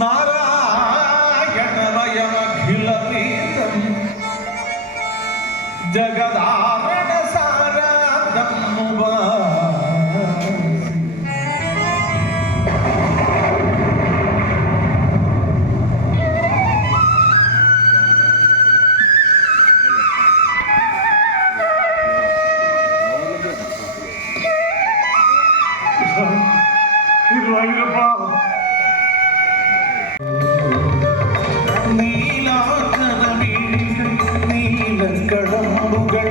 നാരായണമയമഖിലമീതം ജഗദാരണ സാരാദം നീലക്കടമ്പുകൾ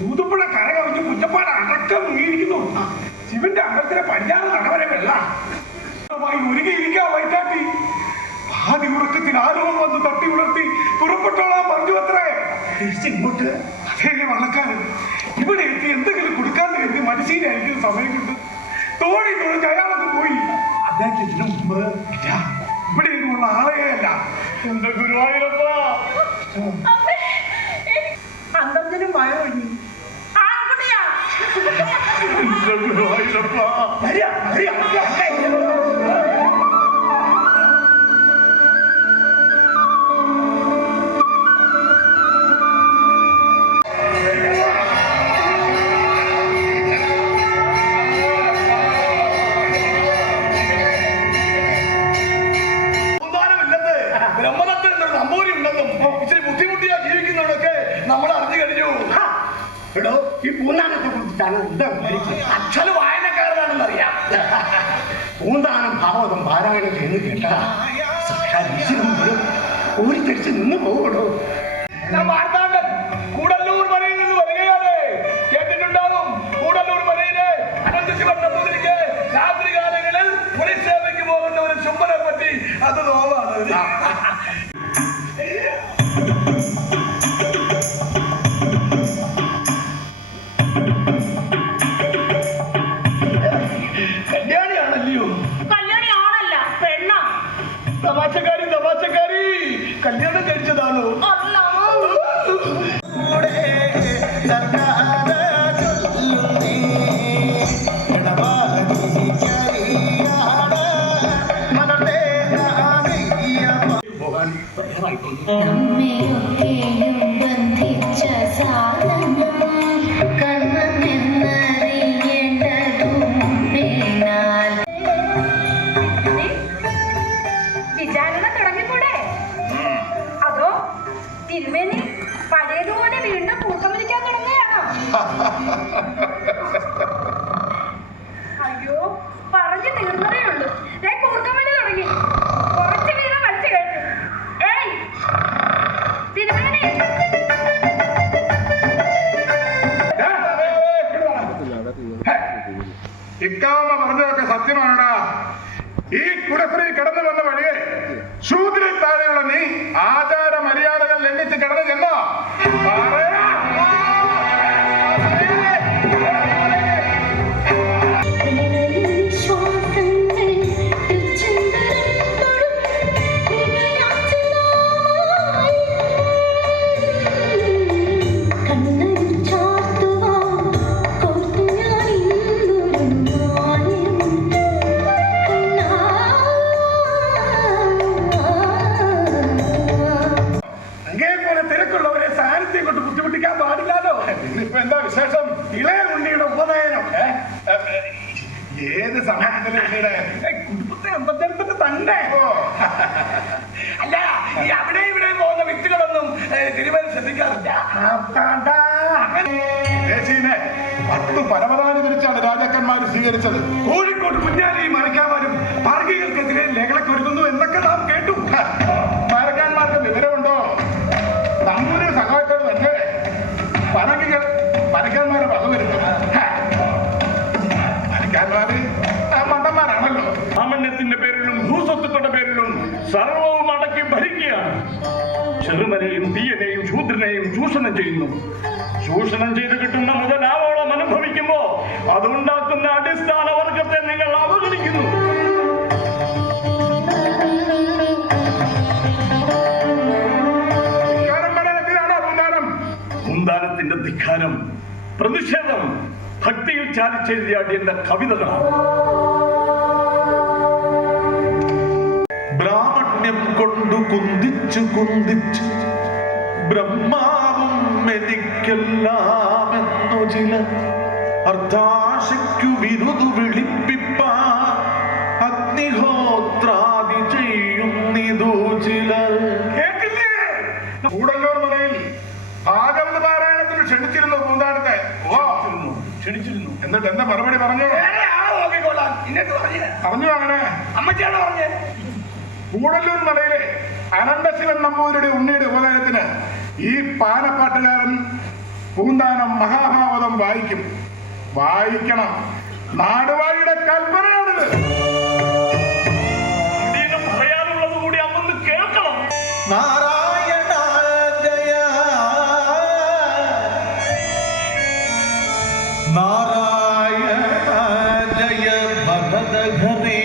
തൂതുപ്പുഴ കരകവിഞ്ഞ് കുറ്റപ്പാട് അടക്കം മുങ്ങിയിരിക്കുന്നു. ശിവന്റെ അമ്പലത്തിലെ പടിഞ്ഞാറ് നടവരെ വെള്ളമായി ഒരുങ്ങിയിരിക്കാ വൈറ്റാട്ടി. ആദ്യ ഉറക്കത്തിൽ ആരോപം വന്ന് തട്ടി ഉണർത്തി പുറപ്പെട്ടോളാൻ പറഞ്ഞു അത്രേ. ഇങ്ങോട്ട് അതേ വള്ളക്കാരൻ ഇവിടെ എത്തി എന്തെങ്കിലും കൊടുക്കാന്ന് കരുതി മനുഷ്യനായിരിക്കും സമയം കൊണ്ട് തോണി തുഴഞ്ഞ് അയാളൊക്കെ പോയി. അദ്ദേഹത്തിന് ഇതിനു മുമ്പ് ഇവിടെ ഉള്ള ആളെയല്ല. എന്റെ ഗുരുവായൂരപ്പ അന്തത്തിനും മഴ ഒഴിഞ്ഞു. ഈ പൂന്താനത്തെ കുറിച്ചിട്ടാണ് അച്ഛന് വായനക്കാരനാണെന്നറിയാം. പൂന്താനം ഭാഗവതം പാരായണം ചെയ്യുന്നു കേട്ടാ സാക്ഷാൽ ഈശ്വരൻ ഓടിത്തിരിച്ച് നിന്ന് പോകണോ. കൂടല്ലൂർ മലയിൽ നിന്ന് വരികയാണ്. കേട്ടിട്ടുണ്ടാകും കൂടല്ലൂർ മലയിലെ അനന്തശിവൻ നമ്പൂതിരിക്ക് രാത്രികാലങ്ങളിൽ പോലീസ് സേവയ്ക്ക് പോകുന്ന ഒരു ചുംബനെ പറ്റി. അത് നോവാണ്. തമാശക്കാരി കല്യാണം കഴിച്ചതാണോ? പഴയതുപോലെ വീണ്ടും കൂട്ടം വിളിക്കാൻ തുടങ്ങുകയാണോ? അയ്യോ പറഞ്ഞു തീർന്നതേ ഉള്ളൂ. കൂട്ടം വിളി തുടങ്ങി. കുറച്ച് വീതം വലിച്ചു കഴിഞ്ഞു. ഏയ് തിരുമേനി ഇക്കാവുമ്പ പറഞ്ഞതൊക്കെ സത്യമാണോടാ? ഈ കുടപ്പുരി കിടന്നു വന്ന വഴിയെ ശൂദ്രൻ താഴെയുള്ള നീ ആചാര മര്യാദകൾ ലംഘിച്ച് കിടന്നു ചെന്നോ? എന്താ വിശേഷം? ഇളയ ഉണ്ണിയുടെ ഉപനയനം ഏത് സമയത്തിലെ ഉണ്ണിയുടെ കുടുംബത്തെ അമ്പത്തെടുത്തിട്ട് തന്നെ. അല്ല അവിടെ ഇവിടെ പോകുന്ന വ്യക്തികളൊന്നും തിരുവല്ല ശ്രദ്ധിക്കാറില്ല. 10 പരമതാനി തിരിച്ചാണ് രാജാക്കന്മാർ സ്വീകരിച്ചത്. കോഴിക്കോട് കുഞ്ഞാലിയും മരക്കാമാരും പാർഗികൾക്കെതിരെ ലഹളക്കൊരുക്കുന്നു എന്നൊക്കെ നാം കേട്ടു. മരക്കാന്മാർക്ക് വിവരമുണ്ടോ? തമ്മൂര് സഖാക്കൾ തന്നെ പരകികൾ മരക്കാന്മാരെ വകവരുന്നു. മണ്ടന്മാരാണല്ലോ. സാമാന്യത്തിന്റെ പേരിലും ഭൂസ്വത്തുക്കളുടെ പേരിലും സർവവും അടക്കി ഭരിക്കുകയാണ്. ചെറുമനെയും തീയനെയും ശൂദ്രനെയും ചൂഷണം ചെയ്യുന്നു. ചൂഷണം ചെയ്ത് കിട്ടുന്ന മുതലാവോളം അനുഭവിക്കുമ്പോ അതുണ്ടാക്കുന്ന അടിസ്ഥാന വർഗത്തെ നിങ്ങൾ അവഗണിക്കുന്നു. പൂന്താനത്തിന്റെ ധിക്കാരം, പ്രതിഷേധം ഭക്തിയിൽ ചാലിച്ചെഴുതിയാടി എന്റെ കവിതകളാണ്. ബ്രാഹ്മണ്യം കൊണ്ടു കുന്തിച്ചു കുന്തിച്ചു ബ്രഹ്മാവും എനിക്കെല്ലാമെന്നു ചില അർത്ഥാശയ്ക്കു വിരുദു വിളിപ്പിപ്പാ അഗ്നിഹോത്രാദി ചെയ്യുന്നിതു ചിലർ. കേട്ടില്ലേ? കൂടല്ലൂർ മലയിൽ ഭാഗവത പാരായണത്തിന് ക്ഷണിച്ചിരുന്നു പൂന്താനത്തെ. ക്ഷണിച്ചിരുന്നു. എന്നിട്ട് എന്താ മറുപടി പറഞ്ഞു? പറഞ്ഞു അങ്ങനെ അമ്മച്ചാണ് പറഞ്ഞേ. കൂടല്ലൂർ മലയിലെ അനന്തശിവൻ നമ്പൂതിരിയുടെ ഉണ്ണിയുടെ ഉപനയനത്തിന് ഈ പാനപ്പാട്ടുകാരൻ പൂന്താനം മഹാഭാവതം വായിക്കണം. നാടുവാഴിയുടെ കൽപ്പനയാണിത്. പറയാനുള്ളത് കൂടി അമ്മന്ന് കേൾക്കണം. നാരായണ ജയ നാരായണ ജയ ഭരതഘരേ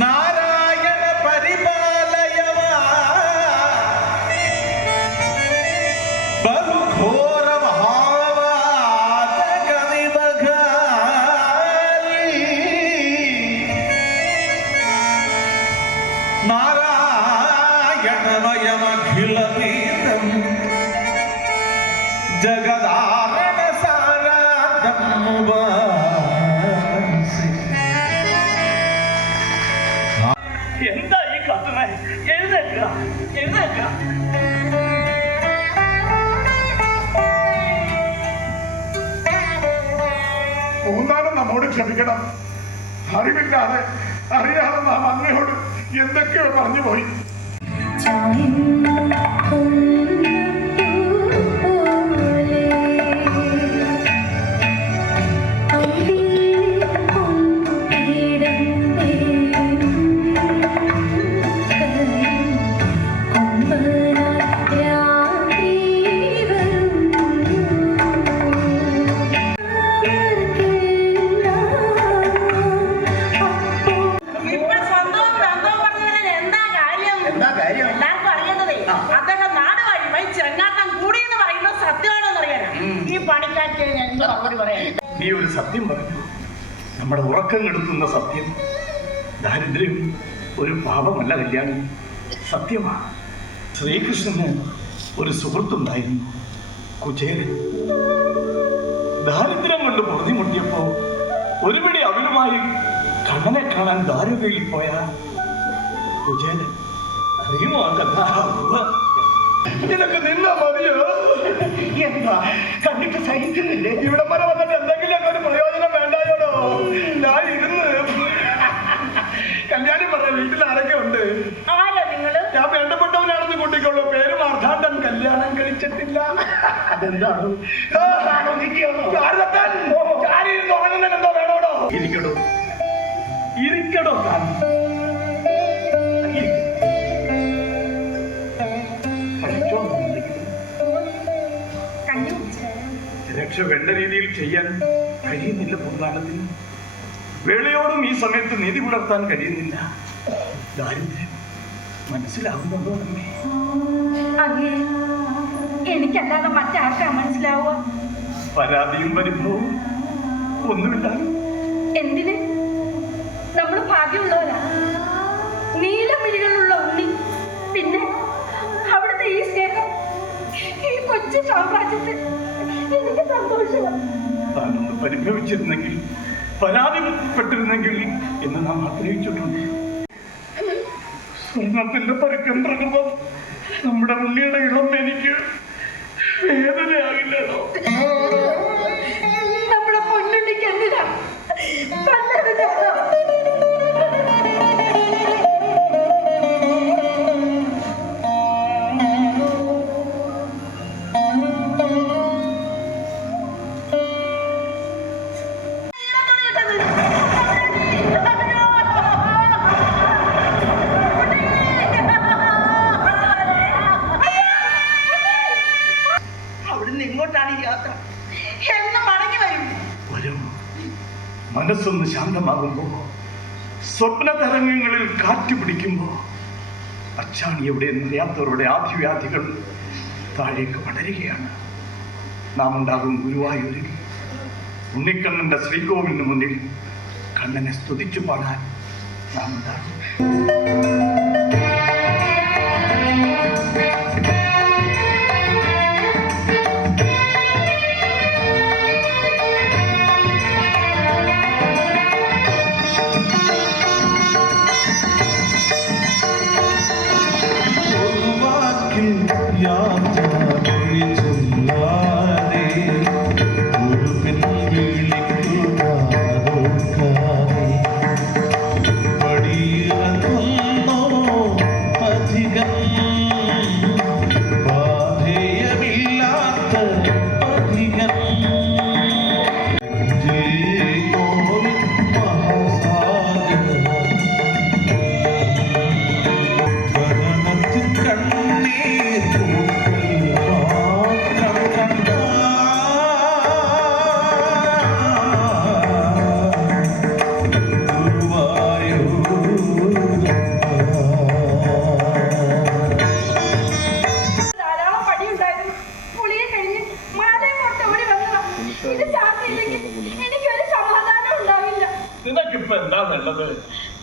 നാരായണ പരിപാലയവ ബഹുഘോര നാരായണമയമഖിലമീതം ജഗദാരണ സാരാധം എന്താ ഈ കത്തുന്ന? എഴുന്നേൽക്കുക. പൂന്താനം നമ്മോട് ക്ഷമിക്കണം. അറിവില്ലാതെ അറിയാതെ നാം അങ്ങയോട് എന്തൊക്കെയോ പറഞ്ഞു പോയി. നീ ഒരു സത്യം പറഞ്ഞു. നമ്മുടെ ഉറക്കം കെടുത്തുന്ന സത്യം. ദാരിദ്ര്യം ഒരു പാപമല്ല കല്യാണി, സത്യമാണ്. ശ്രീകൃഷ്ണന് ഒരു സുഹൃത്തുണ്ടായിരുന്നു, കുചേലൻ. ദാരിദ്ര്യം കൊണ്ട് പൊറുതിമുട്ടിയപ്പോ ഒരു പിടി അവനുമായി കണ്ണനെ കാണാൻ ദ്വാരകയിൽ പോയ കുചേലൻ. അറിയുമോ ആ കഥ? നിനക്ക് നിന്നാ മതിയോ? എന്താ കണ്ടിട്ട് സഹിക്കുന്നില്ലേ? ഇവിടെ വരെ വന്നിട്ട് എന്തെങ്കിലുമൊക്കെ ഒരു പ്രയോജനം വേണ്ടായോടോ? ഞാൻ ഇരുന്ന് കല്യാണി പറഞ്ഞ വീട്ടിൽ ആരൊക്കെ ഉണ്ട്? ഞാൻ വേണ്ടപ്പെട്ടവനാണെന്ന് കൂട്ടിക്കൊള്ളു. പേര് മാർത്താണ്ഡൻ. കല്യാണം കഴിച്ചിട്ടില്ല. അതെന്താണ്? എന്തോ വേണോടോ? ഇരിക്കടോ താൻ. രക്ഷ വേണ്ട രീതിയിൽ ചെയ്യാൻ കഴിയുന്നില്ല പൂന്താനത്തിന്. വേളയോടും ഈ സമയത്ത് നീതി പുലർത്താൻ കഴിയുന്നില്ല. ദാരിദ്ര്യം മനസ്സിലാവുന്നുണ്ടോ നമ്മെ? എനിക്കല്ലാതെ മറ്റാർക്കാ മനസ്സിലാവുക? പരാതിയും പരിഭവവും ഒന്നുമില്ല. എന്തിന്? നമ്മൾ ഭാഗ്യമുള്ളവരാ. നീലമിഴികളുള്ള ഉണ്ണി, പിന്നെ അവിടുത്തെ ഈ സ്നേഹം, ഈ കൊച്ചു സാമ്രാജ്യത്തിൽ എനിക്ക് സന്തോഷമാണ്. താനൊന്ന് പരിഭവിച്ചിരുന്നെങ്കിൽ, പരാതിപ്പെട്ടിരുന്നെങ്കിൽ എന്ന് നാം ആഗ്രഹിച്ചിട്ടുണ്ട്. സ്വർണത്തിന്റെ പരുക്കൻ പ്രകൃതം നമ്മുടെ ഉണ്ണിയുടെ ഇളം എനിക്ക് വേദനയാകില്ലല്ലോ. നമ്മുടെ പൊന്നുണ്ണിക്ക് എന്തിനാ? ശാന്തമാകുമ്പോ, സ്വപ്ന തരംഗങ്ങളിൽ കാറ്റ് പിടിക്കുമ്പോ, അച്ചാണി എവിടെ നിറയാത്തവരുടെ ആധിവ്യാധികൾ താഴേക്ക് പടരുകയാണ്. നാം ഉണ്ടാകും ഗുരുവായൂരിൽ, ഉണ്ണിക്കണ്ണന്റെ ശ്രീകോവിലിന് മുന്നിൽ കണ്ണനെ സ്തുതിച്ചു പാടാൻ നാം ഉണ്ടാകും. ധാരാളം പടിയുണ്ടായിരുന്നു. പുളിയെ കഴിഞ്ഞ് മാലയും കൊണ്ട് ഓടി വന്നതാ. ഇത് ചാർത്തിയില്ലെങ്കിൽ എനിക്കൊരു സമാധാനം ഉണ്ടാവില്ല. നിനക്കിപ്പോ എന്താ വേണ്ടത്?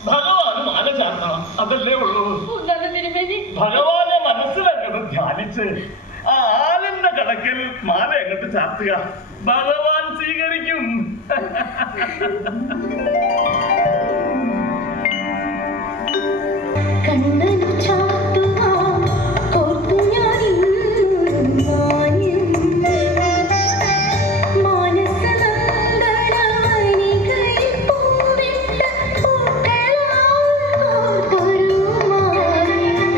ഭഗവാന് മാല ചാർത്തണം, അതല്ലേ ഉള്ളൂ. ഉള്ളത് തിരുമേനി, ഭഗവാനെ മനസ്സിലങ്ങോട്ട് ധ്യാനിച്ച് ആ ആലിന്റെ കടക്കിൽ മാല അങ്ങോട്ട് ചാർത്തുക, ഭഗവാൻ സ്വീകരിക്കും. കണ്ണനു ചാർത്തുവാൻ കോർത്തു ഞാനിന്നുമായും മാനസനന്ദനവനികയിൽ പൂവിട്ട പൂക്കളാൽ കോർത്തൊരു മാലയും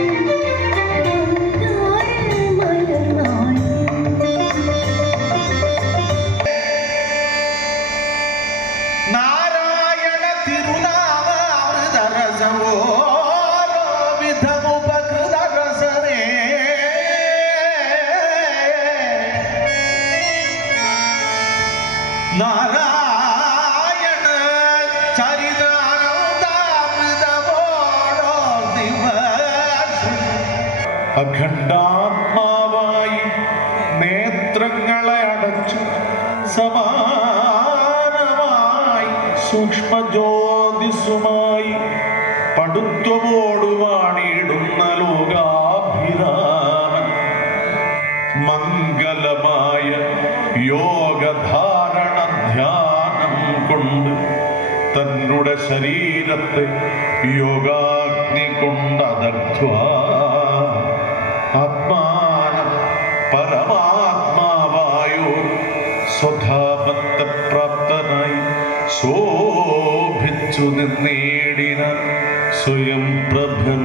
മലർമാലയും. നാരായണ തിരുനാമ അമൃതരസമോ വിധമുപകൃതരസനേ നാരായണ ചരിതാനന്ദാമൃതമോടോ ദിവസം അഖണ്ഡാത്മാവായി നേത്രങ്ങളെ അടച്ചു സമാനമായി സൂക്ഷ്മജ്യോതിസുമായി പടുത്വമോടുവാണിടുന്ന ലോകാഭിരാമൻ മംഗലമായ യോഗധാരണ ധ്യാനം കൊണ്ട് തന്നുടെ ശരീരത്തെ യോഗാഗ്നി കൊണ്ടതർധ്വാ ആത്മാനം പരമാത്മാവായോ സ്വധാപത്തെ പ്രാപ്തനായി ശോഭിച്ചു നിന്നേടിന സ്വയം പ്രഭൻ